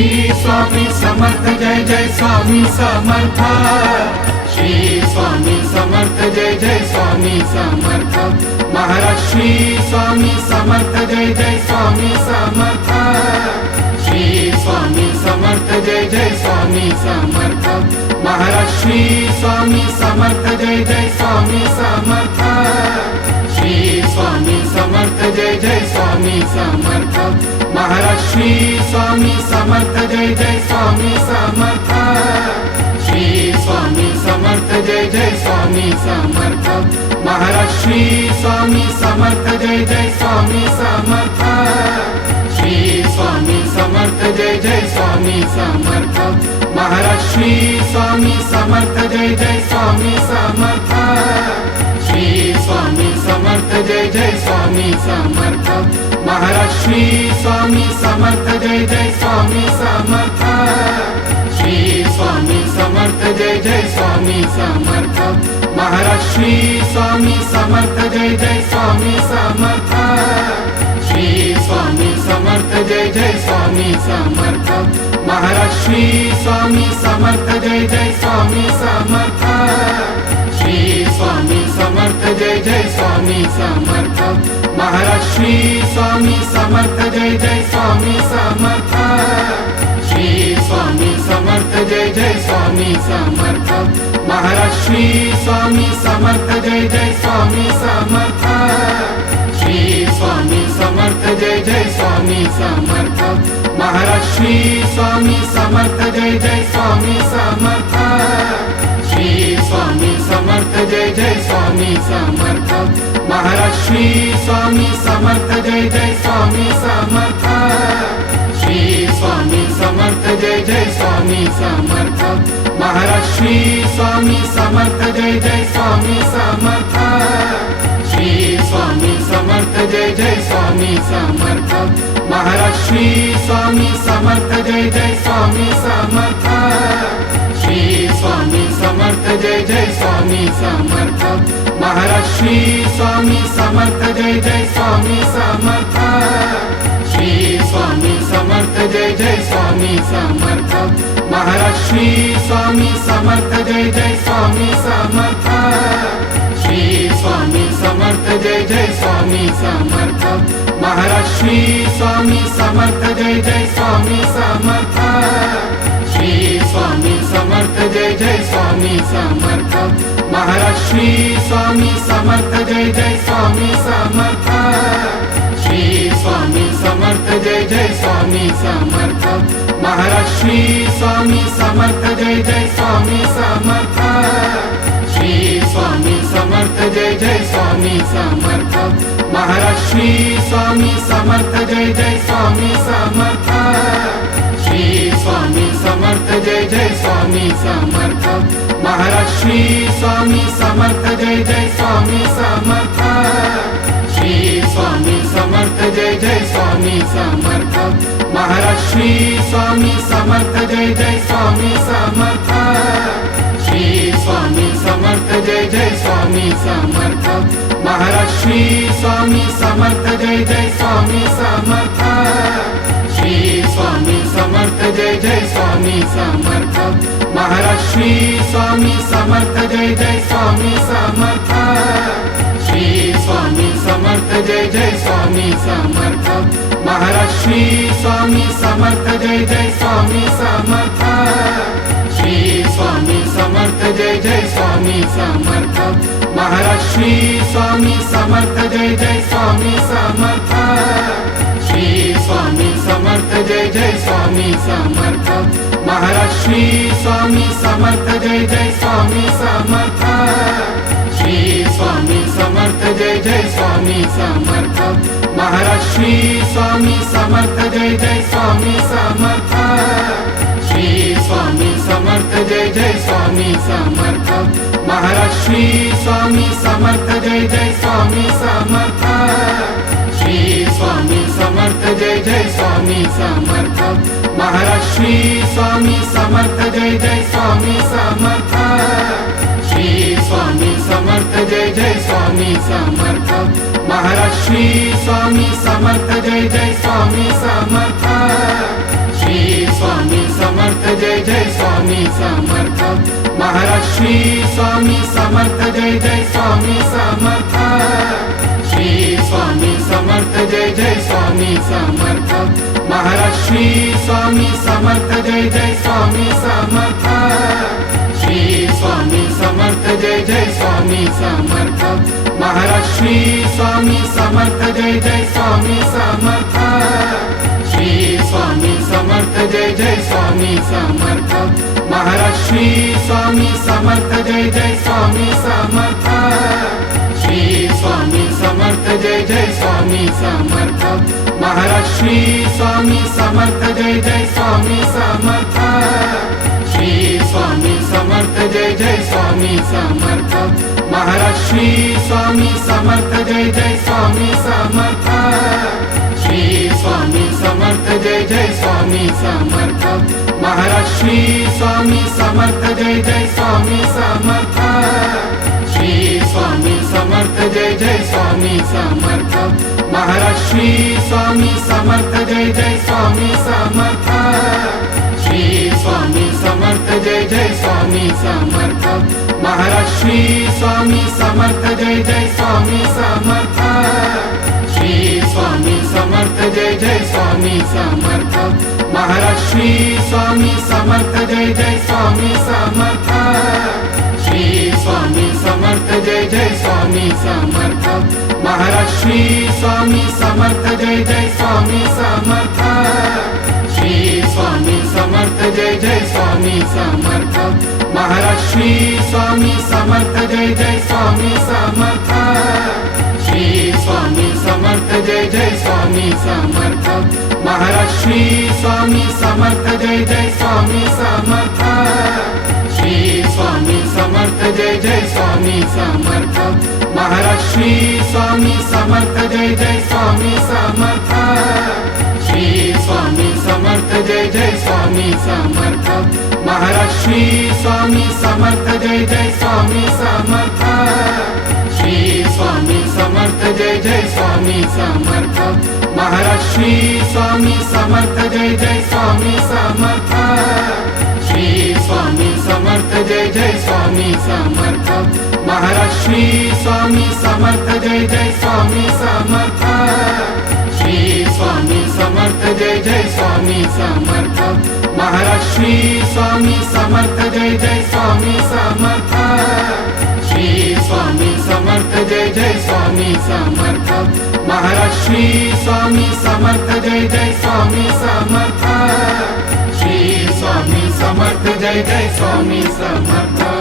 Swami Samarth Jai Jai Swami Samarth. Shri Swami Samarth Jai Jai Swami Samarth. Maharaj Shri Swami Samarth Jai Jai Swami Samarth. Shri Swami Samarth Jai Jai Swami Samarth. Maharaj Shri Swami Samarth Jai Jai Swami Samarth. Shri Swami Samarth Jai Jai Swami Samarth. Maharaj Shri Swami Samarth Jai Jai Swami Samarth. Shri Swami Samarth Jai Jai Swami Samarth. Maharaj Shri Swami Samarth Jai Jai Swami Samarth. Shri Swami Samarth Jai Jai Swami Samarth. Maharaj Shri Swami Samarth Jai Jai Swami Samarth. Shri Swami Samarth Jai Jai Swami Samarth. Maharaj Shri Swami Samarth Jai Jai Swami Samarth. Shri Swami Samarth Jai Jai Swami Samarth. Maharaj Shri Swami Samarth Jai Jai Swami Samarth. Shri Swami Samarth Jai Jai Swami Samarth. Maharaj Shri Swami Samarth Jai Jai Swami Samarth. Shri Swami Samarth Jai Jai Swami Samarth. Maharaj Shri Swami Samarth Jai Jai Swami Samarth. Shri Swami Samarth Jai Jai Swami Samarth. Maharaj Shri Swami Samarth Jai Jai Swami Samarth. Shri Swami Samarth Jai Jai Swami Samarth. Maharaj Shri Swami Samarth Jai Jai Swami Samarth. Shri Swami Samarth Jai Jai Swami Samarth. Maharaj Shri Swami Samarth Jai Jai Swami Samarth. Shri Swami Samarth Jai Jai Swami Samarth. Maharaj Shri Swami Samarth Jai Jai Swami Samarth. Shri Swami Samarth Jai Jai Swami Samarth. Maharaj Shri Swami Samarth Jai Jai Swami Samarth. Shri Swami Samarth Jai Jai Swami Samarth. Maharaj Shri Swami Samarth Jai Jai Swami Samarth. Shri Swami Samarth Jai Jai Swami Samarth. Maharaj Shri Swami Samarth Jai Jai Swami Samarth. Shri Swami Samarth Jai Jai Swami Samarth. Maharaj Shri Swami Samarth Jai Jai Swami Samarth. Shri Swami Samarth Jai Jai Swami Samarth. Maharaj Shri Swami Samarth Jai Jai Swami Samarth. Shri Swami Samarth Jai Jai Swami Samarth. Maharaj Shri Swami Samarth Jai Jai Swami Samarth. Shri Swami Samarth Jai Jai Swami Samarth. Maharaj Shri Swami Samarth Jai Jai Swami Samarth. Shri Swami Samarth Jai Jai Swami Samarth. Maharaj Shri Swami Samarth Jai Jai Swami Samarth. Shri Swami Samarth Jai Jai Swami Samarth. Maharaj Shri Swami Samarth Jai Jai Swami Samarth. Shri Swami Samarth Jai Jai Swami Samarth. Maharaj Shri Swami Samarth Jai Jai Swami Samarth. Shri Swami Samarth Jai Jai Swami Samarth. Maharaj Shri Swami Samarth Jai Jai Swami Samarth. Shri Swami Samarth Jai Jai Swami Samarth. Maharaj Shri Swami Samarth Jai Jai Swami Samarth. Shri Swami Samarth Jai Jai Swami Samarth. Maharaj Shri Swami Samarth Jai Jai Swami Samarth. Shri Swami Samarth Jai Jai Swami Samarth. Maharaj Shri Swami Samarth Jai Jai Swami Samarth. Shri Swami Samarth Jai Jai Swami Samarth. Maharaj Shri Swami Samarth Jai Jai Swami Samarth. Shri Swami Samarth Jai Jai Swami Samarth. Maharaj Shri Swami Samarth Jai Jai Swami Samarth. Shri Swami Samarth Jai Jai Swami Samarth. Maharaj Shri Swami Samarth Jai Jai Swami Samarth. Shri Swami Samarth Jai Jai Swami Samarth. Maharaj Shri Swami Samarth Jai Jai Swami Samarth. Shri Swami Samarth Jai Jai Swami Samarth Maharaj Shri Swami Samarth Jai Jai Swami Samarth Shri Swami Samarth Jai Jai Swami Samarth Maharaj Shri Swami Samarth Jai Jai Swami Samarth Shri Swami Samarth Jai Jai Swami Samarth Maharaj Shri Swami Samarth Jai Jai Swami Samarth Shri Swami Samarth Jai Jai Swami Samarth Maharaj Shri Swami Samarth Jai Jai Swami Samarth Shri Swami Samarth Jai Jai Swami Samarth Maharaj Shri Swami Samarth Jai Jai Swami Samarth Shri Swami Samarth Jai Jai Swami Samarth Maharaj Shri Swami Samarth Jai Jai Swami Samarth Shri Swami Samarth Jai Jai Swami Samarth Maharaj Shri Swami Samarth Jai Jai Swami Samarth Shri Swami Samarth Jai Jai Swami Samarth Maharaj Shri Swami Samarth Jai Jai Swami Samarth Shri Swami Samarth Jai Jai Swami Samarth Maharaj Shri Swami Samarth Jai Jai Swami Samarth Shri Swami Samarth Jai Jai Swami Samarth Maharaj Shri Swami Samarth Jai Jai Swami Samarth Shri Swami Samarth Jai Jai Swami Samarth Maharaj Shri Swami Samarth Jai Jai Swami Samarth Shri Swami Samarth Jai Jai Swami Samarth Maharaj Shri Swami Samarth Jai Jai Swami Samarth Shri Swami Samarth Jai Jai Swami Samarth Maharaj Shri Swami Samarth Jai Jai Swami Samarth Shri Swami Samarth Jai Jai Swami Samarth Maharaj Shri Swami Samarth Jai Jai Swami Samarth Shri Swami Samarth Jai Jai Swami Samarth Maharaj Shri Swami Samarth Jai Jai Swami Samarth Shri Swami Samarth Jai Jai Swami Samarth Maharaj Shri Swami Samarth Jai Jai Swami Samarth Shri Swami Samarth Jai Jai Swami Samarth Maharaj Shri Swami Samarth Jai Jai Swami Samarth Shri Swami Samarth Jai Jai Swami Samarth Maharaj Shri Swami Samarth Jai Jai Swami Samarth Shri Swami Samarth Jai Jai Swami Samarth Maharaj Shri Swami Samarth Jai Jai Swami Samarth Shri Swami Samarth Jai Jai Swami Samarth